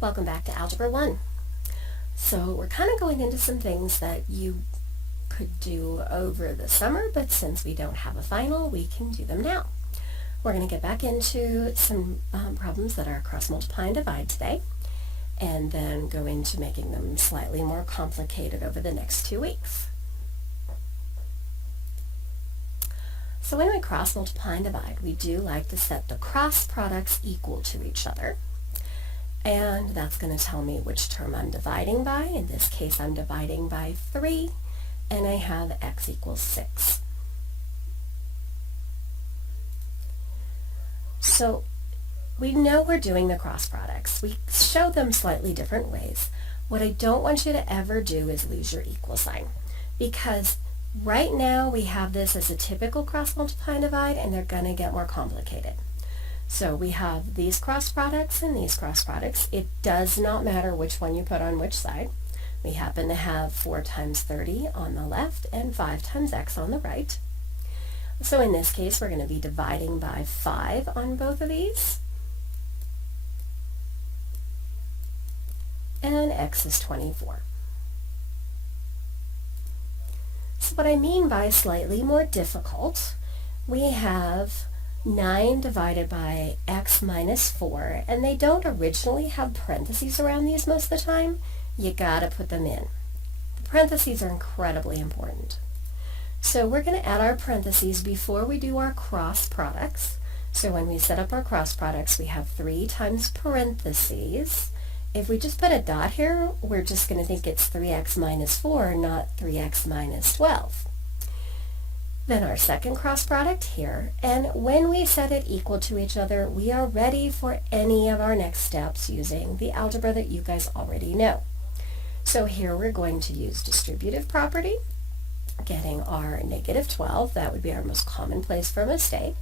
Welcome back to Algebra 1. So we're kind of going into some things that you could do over the summer, but since we don't have a final, we can do them now. We're going to get back into some problems that are cross multiply and divide today, and then go into making them slightly more complicated over the next 2 weeks. So when we cross multiply and divide, we do like to set the cross products equal to each other. And that's going to tell me which term I'm dividing by. In this case, I'm dividing by 3, and I have x equals 6. So we know we're doing the cross products. We show them slightly different ways. What I don't want you to ever do is lose your equal sign, because right now we have this as a typical cross multiply and divide, and they're going to get more complicated. So we have these cross products and these cross products. It does not matter which one you put on which side. We happen to have 4 times 30 on the left and 5 times x on the right. So in this case, we're going to be dividing by 5 on both of these. And x is 24. So what I mean by slightly more difficult, we have 9 divided by x minus 4, and they don't originally have parentheses around these most of the time. You gotta put them in. The parentheses are incredibly important. So we're going to add our parentheses before we do our cross products. So when we set up our cross products, we have 3 times parentheses. If we just put a dot here, we're just going to think it's 3x minus 4, not 3x minus 12. Then our second cross product here, and when we set it equal to each other, we are ready for any of our next steps using the algebra that you guys already know. So here we're going to use distributive property, getting our negative 12. That would be our most common place for a mistake.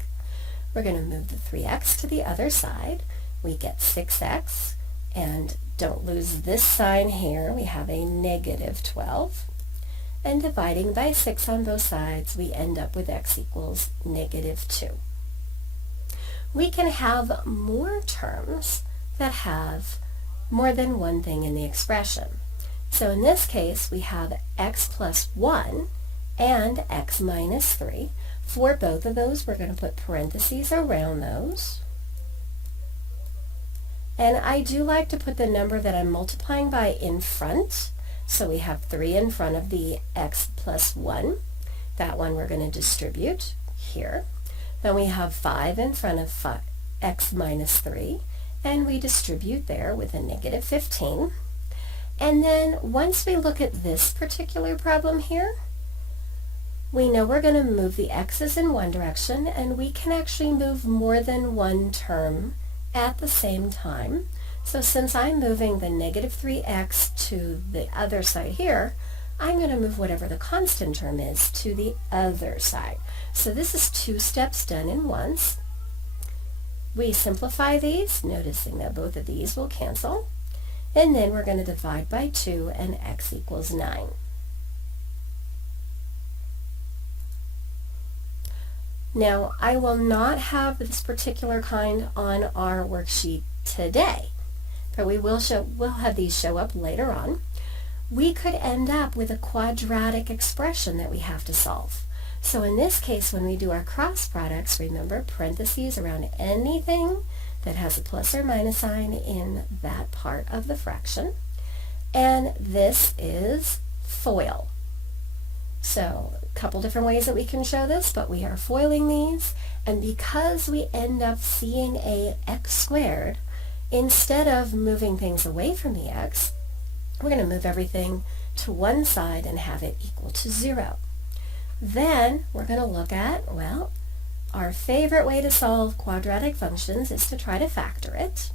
We're going to move the 3x to the other side. We get 6x, and don't lose this sign here. We have a negative 12. And dividing by 6 on both sides, we end up with x equals negative 2. We can have more terms that have more than one thing in the expression. So in this case, we have x plus 1 and x minus 3. For both of those, we're going to put parentheses around those. And I do like to put the number that I'm multiplying by in front. So we have 3 in front of the x plus 1. That one we're going to distribute here. Then we have 5 in front of x minus 3, and we distribute there with a negative 15. And then once we look at this particular problem here, we know we're going to move the x's in one direction, and we can actually move more than one term at the same time. So since I'm moving the negative 3x to the other side here, I'm going to move whatever the constant term is to the other side. So this is 2 steps done in once. We simplify these, noticing that both of these will cancel. And then we're going to divide by 2, and x equals 9. Now, I will not have this particular kind on our worksheet today, but we'll have these show up later on. We could end up with a quadratic expression that we have to solve. So in this case, when we do our cross products, remember parentheses around anything that has a plus or minus sign in that part of the fraction. And this is FOIL. So a couple different ways that we can show this, but we are foiling these. And because we end up seeing a x squared, instead of moving things away from the x, we're going to move everything to one side and have it equal to 0. Then we're going to look at, well, our favorite way to solve quadratic functions is to try to factor it.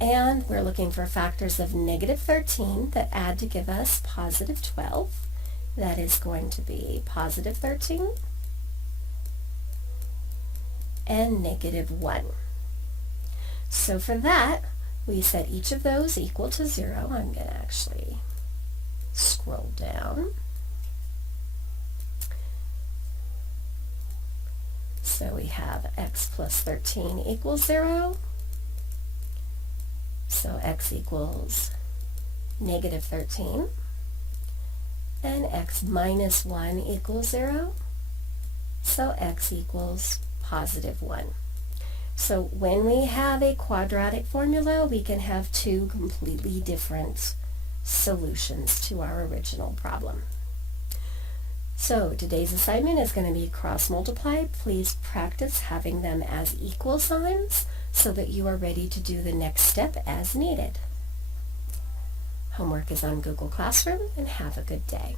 And we're looking for factors of negative 13 that add to give us positive 12. That is going to be positive 13 and negative 1. So for that, we set each of those equal to 0. I'm going to actually scroll down. So we have x plus 13 equals 0. So x equals negative 13, and x minus 1 equals 0, so x equals positive 1. So when we have a quadratic formula, we can have two completely different solutions to our original problem. So today's assignment is going to be cross multiply. Please practice having them as equal signs so that you are ready to do the next step as needed. Homework is on Google Classroom, and have a good day.